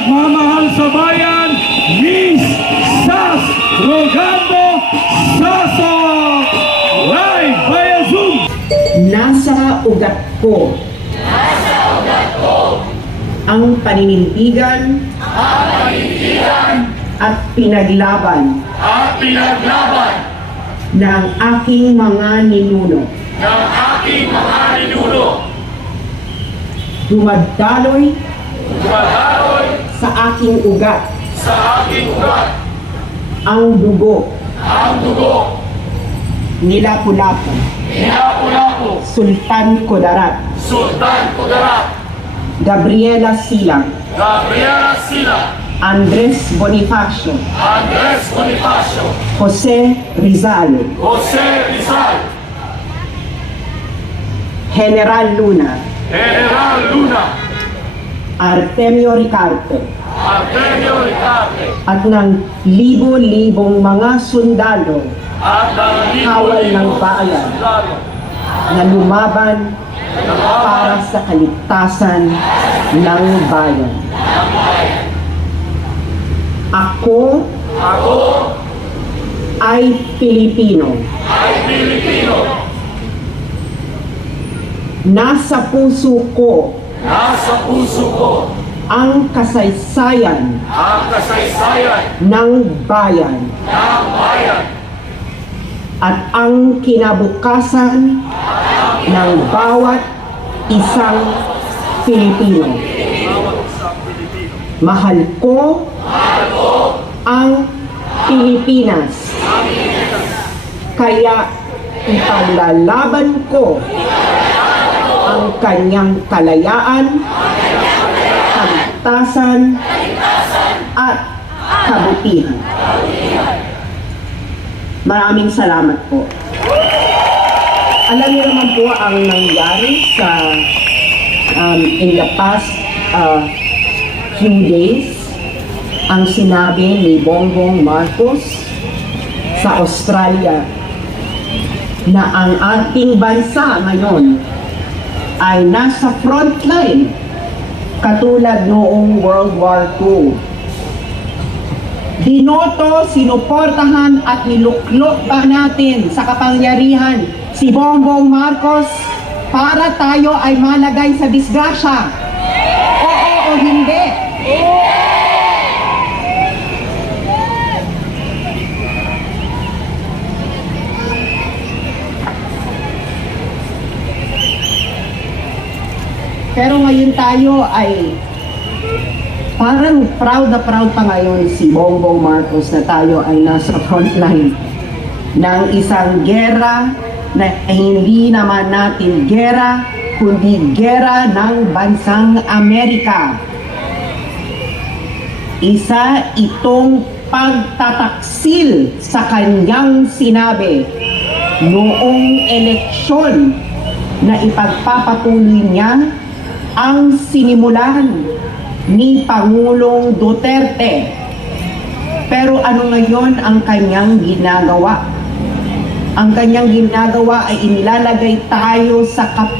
nagmamahal sa bayan, Miss Sas Rogando Saso! Live via Zoom! Nasa ugat ko ang paninindigan at pinaglaban ng aking mga ninuno. Dumadaloy sa aking ugat ang dugo ni Lapu-Lapu, Sultan Kudarat, Gabriela Silang, Andres Bonifacio, Jose Rizal, General Luna, Artemio Ricarte, at ng libo-libong mga sundalo kawal ng bayan na lumaban para sa kaligtasan ng bayan. Ako ay Pilipino. Nasa puso ko ang kasaysayan ng bayan at ang kinabukasan ng bawat isang Pilipino. Mahal ko ang Pilipinas. Kaya ipaglalaban ko ang kanyang kalayaan, kaligtasan, at kabutihan. Maraming salamat po. Alam niyo naman po ang nangyari sa in the past few days, ang sinabi ni Bongbong Marcos sa Australia na ang ating bansa ngayon ay nasa frontline katulad noong World War II. Binoto, sinuportahan at niluklok pa natin sa kapangyarihan si Bongbong Marcos para tayo ay malagay sa disgrasya. Oo o hindi? Pero ngayon tayo ay parang proud na proud pa ngayon si Bongbong Marcos na tayo ay nasa frontline ng isang gera na hindi naman natin gera, kundi gera ng bansang Amerika. Isa itong pagtataksil sa kanyang sinabi noong eleksyon na ipagpapatuloy niya ang sinimulan ni Pangulong Duterte. Pero ano ngayon ang kanyang ginagawa? Ang kanyang ginagawa ay inilalagay tayo sa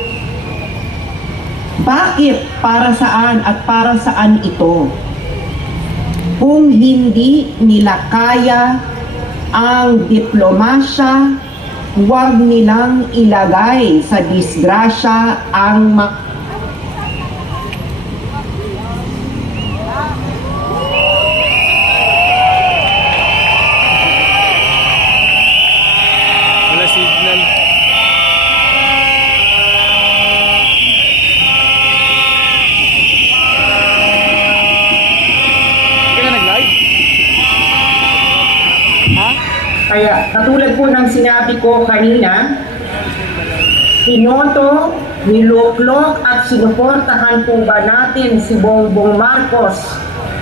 Bakit? Para saan? At para saan ito? Kung hindi nila kaya ang diplomasya, huwag nilang ilagay sa disgrasya ang Signal. Hindi ka nag-live? Ha? Kaya katulad po ng sinabi ko kanina, pinoto, niluklok at sinuportahan po ba natin si Bongbong Marcos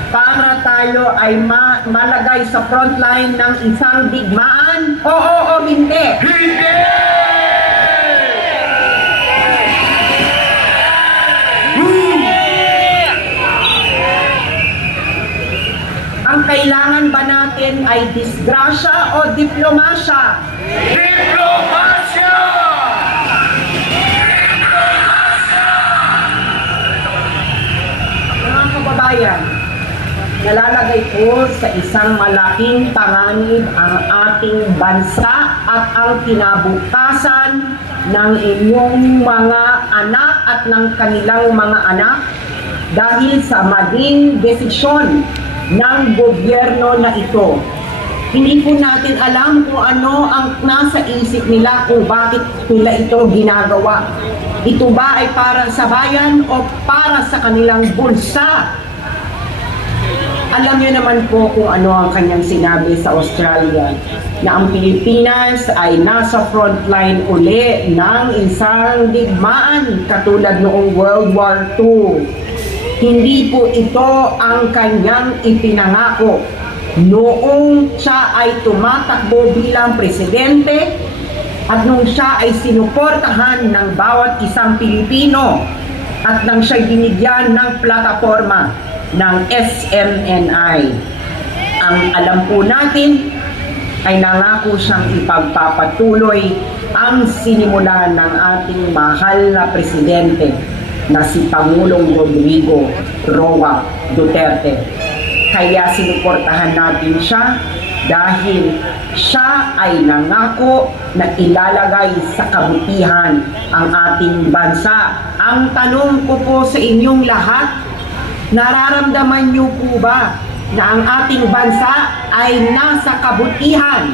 para tayo ay malagay sa frontline ng isang digmaan? Oo o hindi? Hindi! Ang kailangan ba natin ay disgrasya o diplomasya? Diplomasya! Mga kababayan, po sa isang malaking panganib ang ating bansa at ang kinabukasan ng inyong mga anak at ng kanilang mga anak dahil sa maling desisyon ng gobyerno na ito. Hindi po natin alam kung ano ang nasa isip nila kung bakit nila ito ginagawa. Ito ba ay para sa bayan o para sa kanilang bulsa? Alam niyo naman po kung ano ang kanyang sinabi sa Australia, na ang Pilipinas ay nasa frontline uli ng isang digmaan katulad noong World War II. Hindi po ito ang kanyang ipinangako noong siya ay tumatakbo bilang presidente at nung siya ay sinuportahan ng bawat isang Pilipino at nang siya binigyan ng plataforma ng SMNI. Ang alam po natin ay nangako siyang ipagpapatuloy ang sinimulan ng ating mahal na presidente na si Pangulong Rodrigo Roa Duterte. Kaya sinuportahan natin siya dahil siya ay nangako na ilalagay sa kabutihan ang ating bansa. Ang tanong ko po sa inyong lahat, nararamdaman niyo po ba na ang ating bansa ay nasa kabutihan?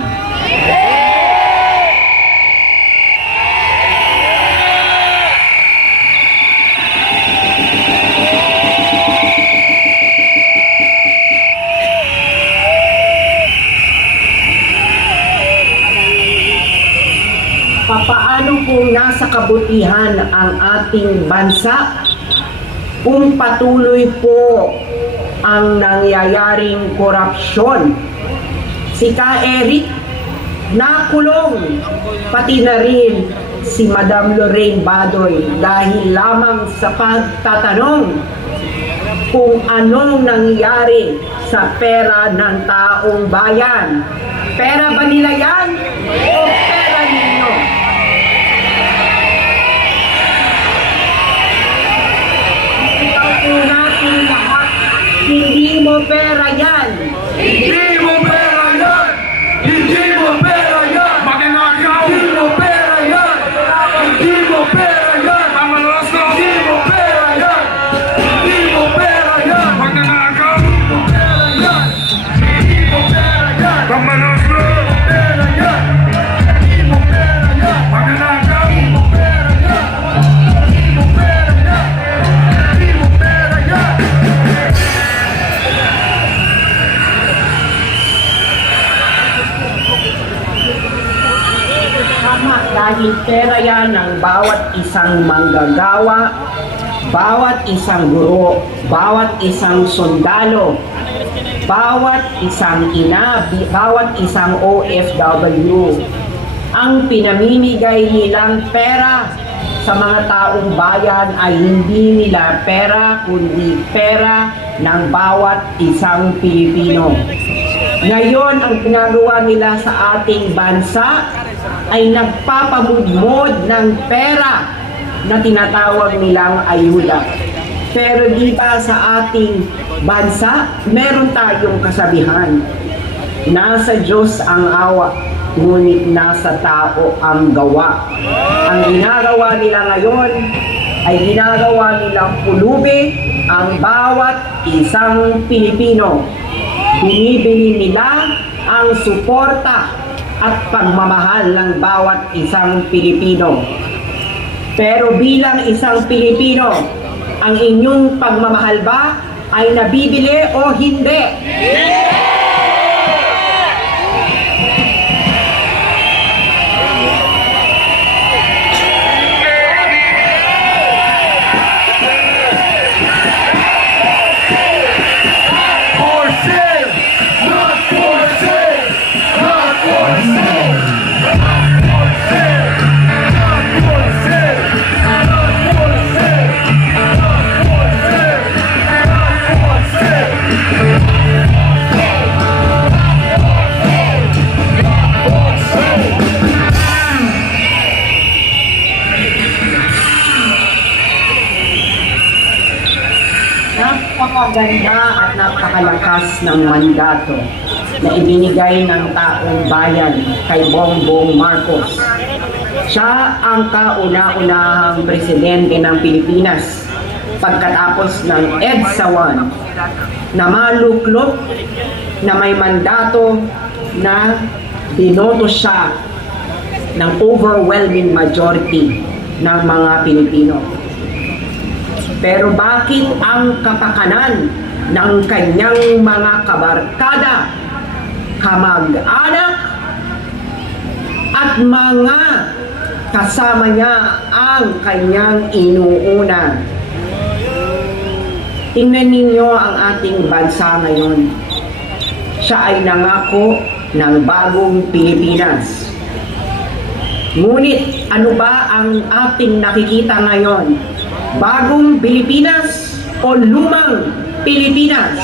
Papaano kung nasa kabutihan ang ating bansa kung patuloy po ang nangyayaring korupsyon? Si Ka Eric nakulong, pati na rin si Madam Lorraine Badoy dahil lamang sa pagtatanong kung anong nangyari sa pera ng taong bayan. Pera ba nila yan o pera ninyo? Ikaw po natin lahat, hindi mo pera yan. Hindi mo pera yan! Hindi mo pera yan! Magnanakaw! Hindi mo pera yan! Hindi mo pera yan! Mamaloso! Hindi mo pera yan! Hindi mo pera yan! Magnanakaw! Hindi mo pera yan! Hindi mo pera yan! Mamaloso! Pera yan! Hindi mo pera yan! Magnanakaw! Hindi mo pera yan! Hindi mo pera yan! Hindi mo pera yan! Tama, dahil pera yan ng bawat isang manggagawa, bawat isang guro, bawat isang sundalo, bawat isang ina, bawat isang OFW. Ang pinamimigay nilang pera sa mga taong bayan ay hindi nila pera, kundi pera ng bawat isang Pilipino. Ngayon, ang ginagawa nila sa ating bansa ay nagpapamudmod ng pera na tinatawag nilang ayuda. Pero di ba sa ating bansa, meron tayong kasabihan, nasa Diyos ang awa, ngunit nasa tao ang gawa. Ang ginagawa nila ngayon ay ginagawa nilang pulubi ang bawat isang Pilipino. Binibili nila ang suporta at pagmamahal ng bawat isang Pilipino. Pero bilang isang Pilipino, ang inyong pagmamahal ba ay nabibili o hindi? For sale! Not for sale! Not for sale! Not for sale! Not for sale! Not for sale! Not for sale! Not for sale! napakaganda at napakalakas ng mandato na ibinigay ng taong bayan kay Bongbong Marcos. Siya ang kauna-unahang presidente ng Pilipinas pagkatapos ng EDSA 1 na maluklok na may mandato na binoto siya ng overwhelming majority ng mga Pilipino. Pero bakit ang kapakanan ng kanyang mga kabarkada, kamag-anak, at mga kasama niya ang kanyang inuuna? Tingnan ninyo ang ating bansa ngayon. Siya ay nangako ng bagong Pilipinas. Ngunit ano ba ang ating nakikita ngayon? Bagong Pilipinas o lumang Pilipinas?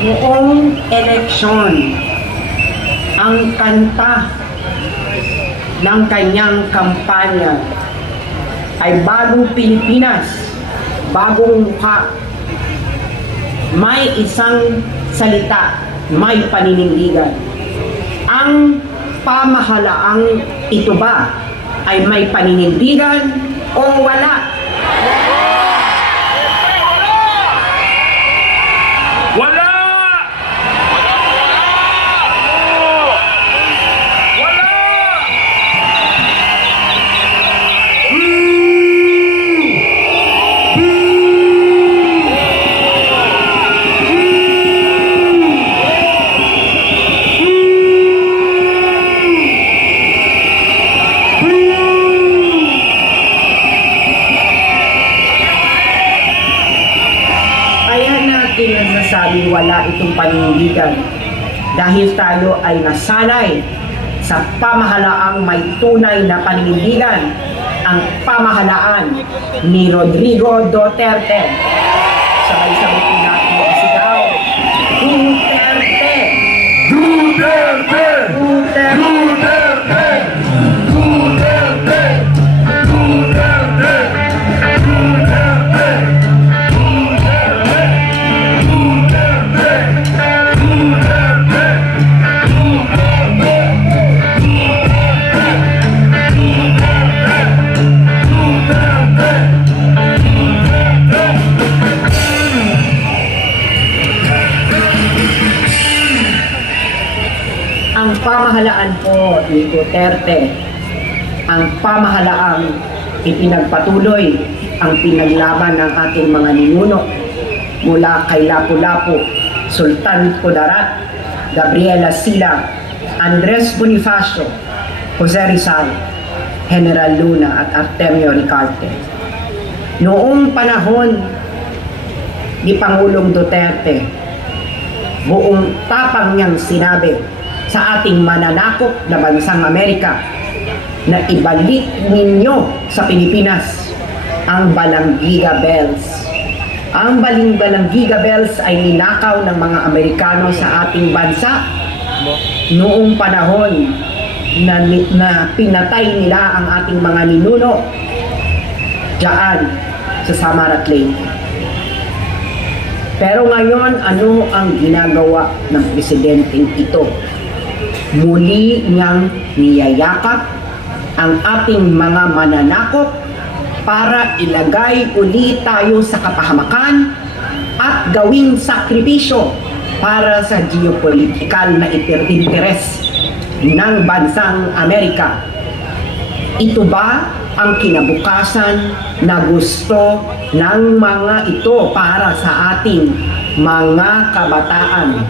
Noong eleksyon, ang kanta ng kanyang kampanya ay Bagong Pilipinas, Bagong Mukha. May isang salita, may paninindigan. Ang pamahalaang ito ba ay may paninindigan o wala? Wala! Wala! Kaya natin nasasabing wala itong paninindigan dahil tayo ay nasanay sa pamahalaang may tunay na paninindigan, ang pamahalaan ni Rodrigo Duterte. Sabay-sabay po natin isigaw, Duterte! Duterte! Duterte! Duterte! Duterte! Duterte! Ang pamahalaan po ni Duterte, ang pamahalaang ipinagpatuloy ang pinaglaban ng ating mga ninuno mula kay Lapu-Lapu, Sultan Kudarat, Gabriela Sila, Andres Bonifacio, Jose Rizal, General Luna at Artemio Ricarte. Noong panahon ni Pangulong Duterte, buong tapang niyang sinabi sa ating mananakop na bansang Amerika na ibalik ninyo sa Pilipinas ang Balanggiga Bells. Ang Balanggiga Bells ay ninakaw ng mga Amerikano sa ating bansa noong panahon na pinatay nila ang ating mga ninuno diyan sa Samarat Lake. Pero ngayon, ano ang ginagawa ng presidenteng ito? Muli niyang niyayakap ang ating mga mananakop para ilagay ulit tayo sa kapahamakan at gawing sakripisyo para sa geopolitikal na interes ng bansang Amerika. Ito ba ang kinabukasan na gusto ng mga ito para sa ating mga kabataan?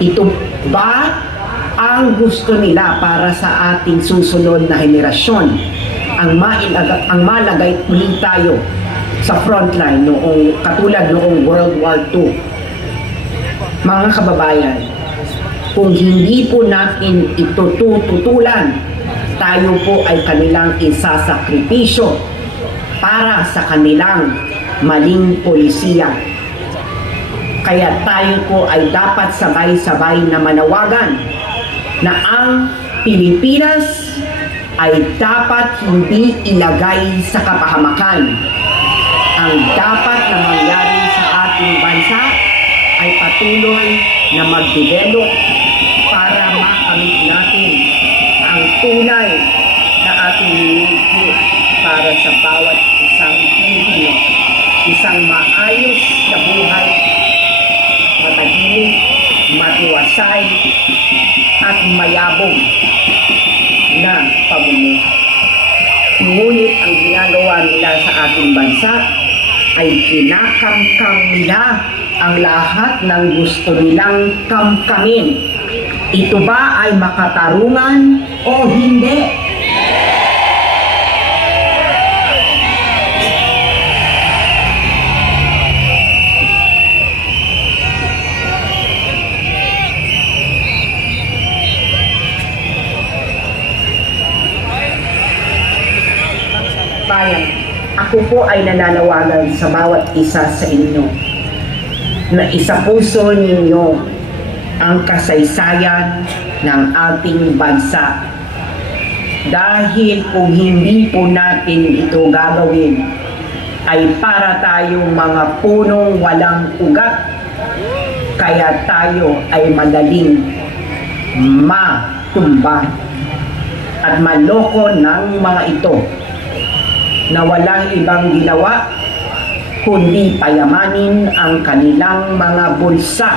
Ito ba ang gusto nila para sa ating susunod na henerasyon. Ang malagay ulit tayo sa frontline katulad noong World War II. Mga kababayan, kung hindi po natin ito tututulan, tayo po ay kanilang isasakripisyo para sa kanilang maling polisiya. Kaya tayo po ay dapat sabay-sabay na manawagan na ang Pilipinas ay dapat hindi ilagay sa kapahamakan. Ang dapat na mangyari sa ating bansa ay patuloy na mag-develop para makamit natin ang tunay na ating nilingkod para sa bawat isang Pilipino. Isang maayos na buhay, matahimik, matiwasay, at mayabong na pamumuhay. Ngunit ang ginagawa nila sa ating bansa ay kinakamkam nila ang lahat ng gusto nilang kamkamin. Ito ba ay makatarungan o hindi? Bayan, ako po ay nananawagan sa bawat isa sa inyo na isapuso ninyo ang kasaysayan ng ating bansa. Dahil kung hindi po natin ito gagawin, ay para tayong mga punong walang ugat, kaya tayo ay madaling matumba at maloko ng mga ito na walang ibang ginawa kundi payamanin ang kanilang mga bulsa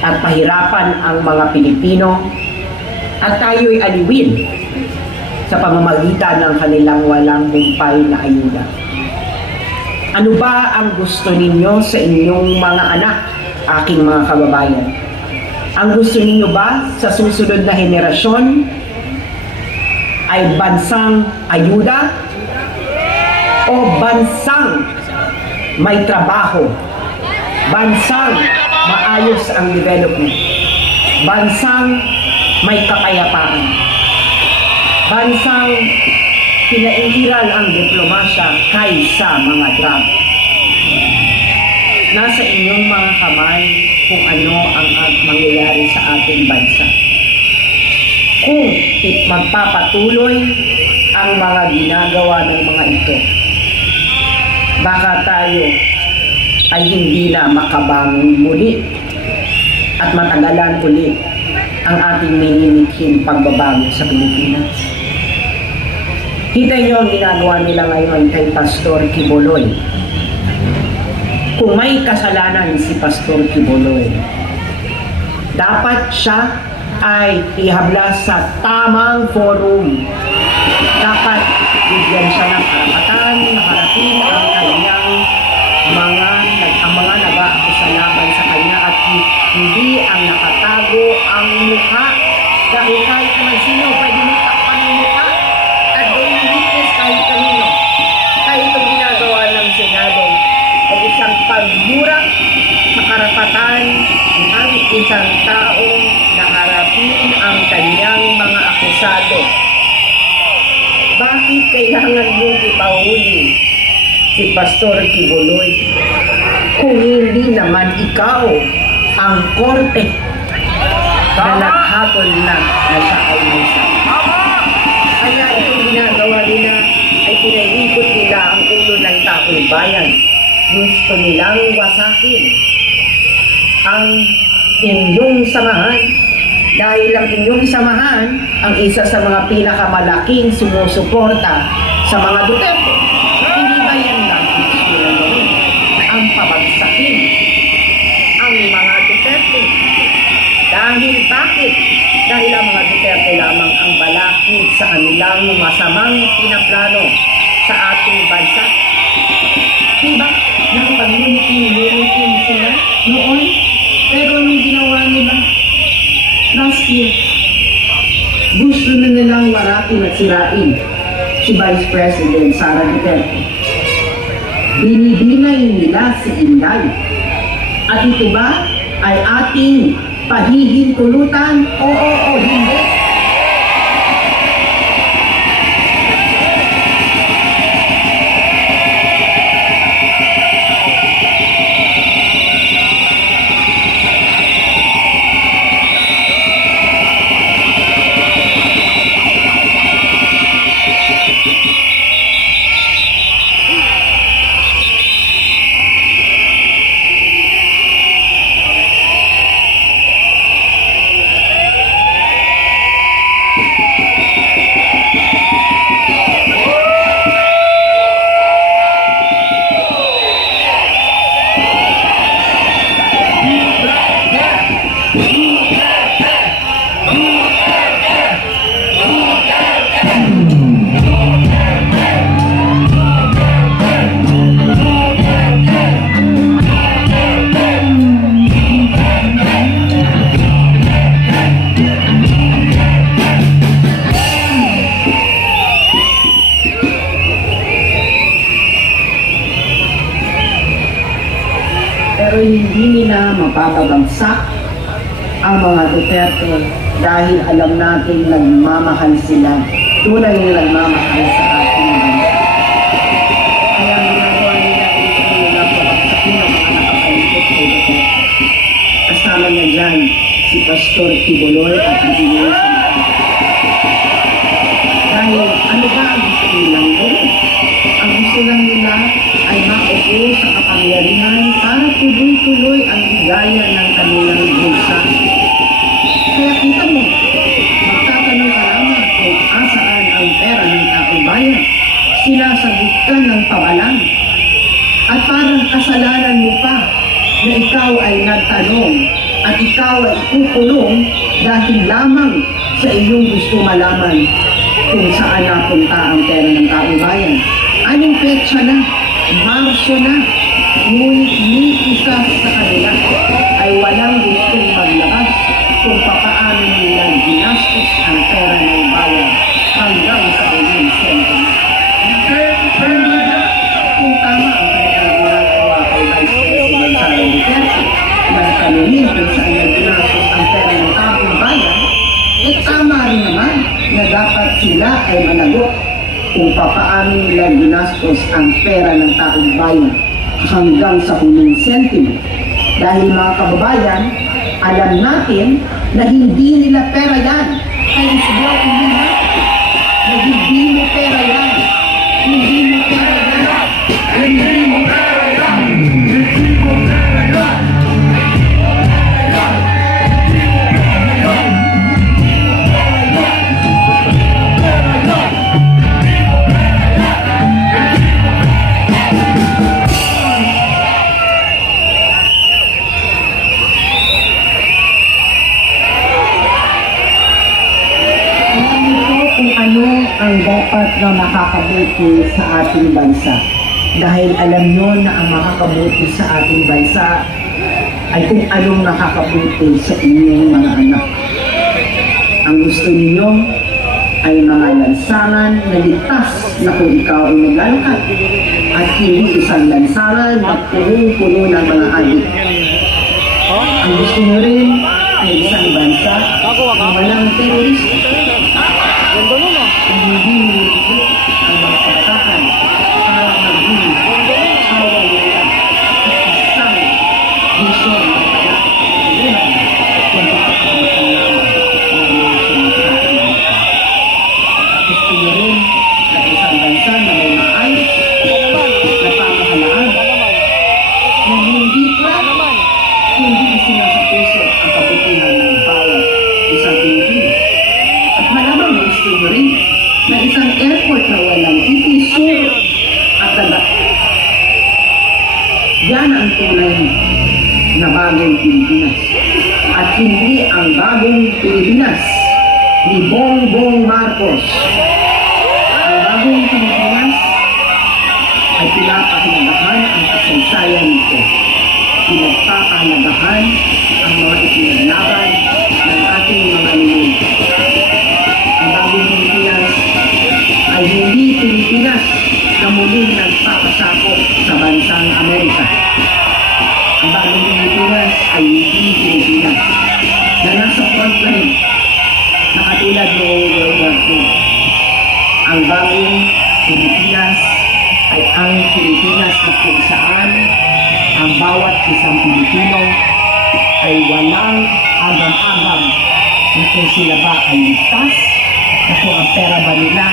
at pahirapan ang mga Pilipino at tayo'y aliwin sa pamamagitan ng kanilang walang humpay na ayuda. Ano ba ang gusto ninyo sa inyong mga anak, aking mga kababayan? Ang gusto ninyo ba sa susunod na henerasyon ay bansang ayuda o bansang may trabaho, bansang maayos ang development, bansang may kakayapaan, bansang pinaiiral ang diplomasya kaysa mga drug? Nasa inyong mga kamay kung ano ang mangyayari sa ating bansa. Kung magpapatuloy ang mga ginagawa ng mga ito, baka tayo ay hindi na makabangon muli at matagalan ulit ang ating minimithing pagbabago sa Pilipinas. Kita niyo ang ginagawa nila ngayon kay Pastor Quiboloy. Kung may kasalanan si Pastor Quiboloy, dapat siya ay ihabla sa tamang forum. Dapat bigyan siya ng karapatan na harapin ang kanyang mga nag-aakusa laban sa kanya at hindi ang nakatago ang mukha. Dahil kahit naman sino pwede mo takpan ang mukha at gawin witness kahit kanino. Kahit itong ginagawa ng Senado ay isang pagmura sa karapatan ng isang taong naharapin ang kanyang mga akusado. Bakit kailangan mong ipahuli si Pastor Quiboloy kung hindi naman ikaw ang korte na naghatol na siya ay may sakit? Kaya itong ginagawa nila ay pinahikot nila ang ulo ng taong bayan. Gusto nilang wasakin ang inyong samahan dahil ang inyong samahan ang isa sa mga pinakamalaking sumusuporta sa mga Duterte. Hindi ba yan lang ang gusto nila gawin? Ang pabagsakin ang mga Duterte. Dahil bakit? Dahil ang mga Duterte lamang ang balakid sa kanilang masamang pinaplano sa ating bansa. Diba? Nakapag-limiting sila noon. Pero anong ginawa nila? last year. Gusto na nilang warakin at sirain si Vice President Sara Duterte. Binibinay nila si Inday. At ito ba ay ating pahihintulutan? Oo, hindi. Pero hindi nila mapapabagsak ang mga Duterte dahil alam natin nagmamahal sila. Tunay na nagmamahal sa ating bansa. Kaya ang ginagawa nila ito nila pabagsakin ang mga nakakalipot kay Duterte. Kasama niya dyan si Pastor Kibuloy at Engineer Santos. Dahil ano ba ang gusto nilang gawin? Ang gusto lang nila ay maupo sa kapangyarihan para tuloy-tuloy ang higaya ng kanilang bansa. Kaya kita mo, magtatanong ka lamang kung asaan ang pera ng taong bayan. Sinasagot ka ng pabalang. At parang kasalanan mo pa na ikaw ay nagtanong at ikaw ay ikukulong dahil lamang sa iyong gusto malaman kung saan napunta ang pera ng taong bayan. Anong petsa na? Marso na. Ngunit ni isa sa kanila ay walang gustong maglabas kung papaano nilang ginastos ang pera ng bayan hanggang sa uling sentro. Kung tama ang kanilang ginagawa kay Vice President Sara Duterte na tanungin kung saan niya ginastos ang pera ng taong bayan, tama rin naman na dapat sila ay managot kung papaano nila ginastos ang pera ng taong bayan hanggang sa huling sentimo. Dahil mga kababayan, alam natin na hindi nila pera yan. Kaya siguro hindi natin na hindi mo pera yan. Hindi mo pera yan. Hindi mo pera yan. Hindi mo pera yan. Ang dapat na makakabuti sa ating bansa. Dahil alam nyo na ang makakabuti sa ating bansa ay kung anong nakakabuti sa inyong mga anak. Ang gusto ninyo ay mga lansangan na ligtas na kung ikaw ay naglalakad at hindi isang lansangan na punong-puno ng mga adik. Ang gusto nyo rin ay isang bansa na walang terorista. Hindi nililito ang mga kabataan para maging kawalan at isang misyon ng pagkakalimutan kung pakakalimutan ng mga sinasabi. Gusto nyo rin na isang bansa na may maayos na pamahalaan na hindi pa hindi sinasapuso ang kabutihan ng bawat isang Pilipino. At malamang gusto nyo rin na isang airport na walang itisuro at taga. Yan ang tunay na bagong Pilipinas. At hindi ang bagong Pilipinas ni Bongbong Marcos. Ang bagong Pilipinas ay pinapahinagahan ang kasaysayan nito. pinagpapahalagahan ang mga ipinaglaban ng ating mga ninuno. Ang bagong Pilipinas ay hindi Pilipinas na muling nagpapasakop sa bansang Amerika. Ang bagong Pilipinas ay hindi Pilipinas na nasa frontline na katulad noong World War II. Ang bagong Pilipinas ay ang Pilipinas na kung saan ang bawat isang Pilipino ay walang agam-agam na kung sila ba ay ligtas, na kung ang pera ba nila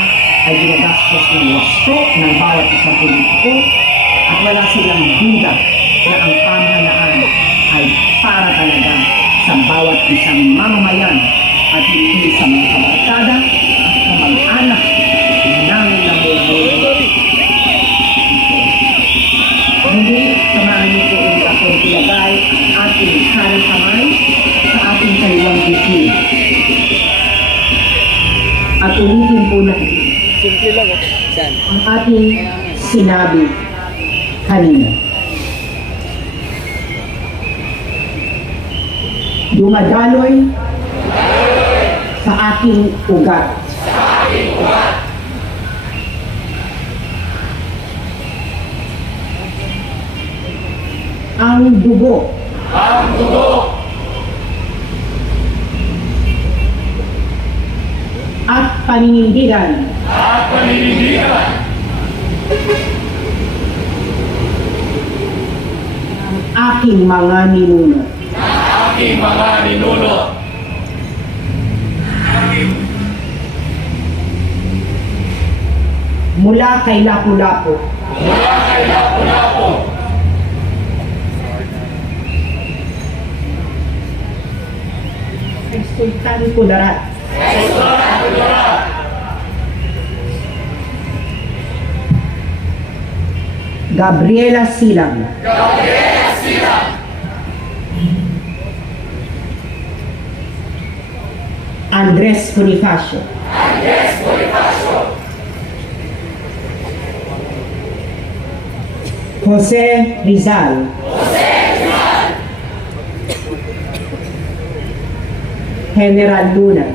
ay ginagastos ng wasto ng bawat isang politiko, at wala silang duda na ang pamahalaan ay para talaga sa bawat isang mamamayan at hindi sa mga kabarkada at kamag-anak ng namumuno. Muli, samahan niyo po ulit akong ilagay ang ating kanang kamay sa ating kaliwang bibig. At ulitin po natin Simple lang oh. Saan? ang ating sinabi kanina. Dumadaloy sa aking ugat. Ang dugo. At paninindigan. Ng aking mga ninuno. Mula kay Lapu-Lapu. Kay Sultan Kudarat. Gabriela Silang. Andres Bonifacio. Jose Rizal. General Luna.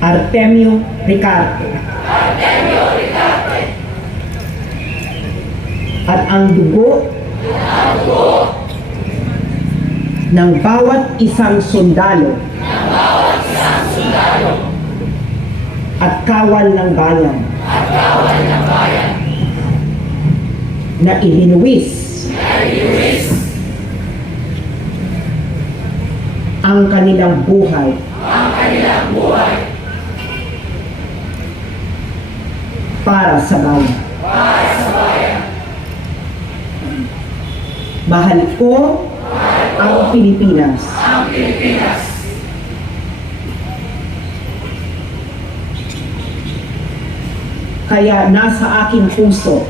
Artemio Ricardo. At ang dugo ng bawat isang sundalo at kawal ng bayan na ibinuwis ang kanilang buhay para sa bayan. Mahal ko ang Pilipinas. Kaya nasa aking puso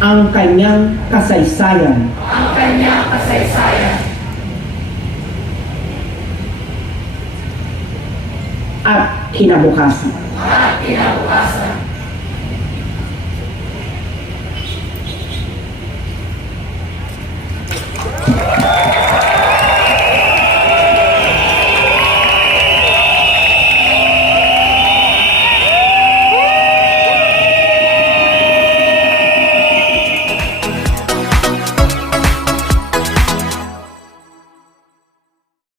ang kanyang kasaysayan. At kinabukasan.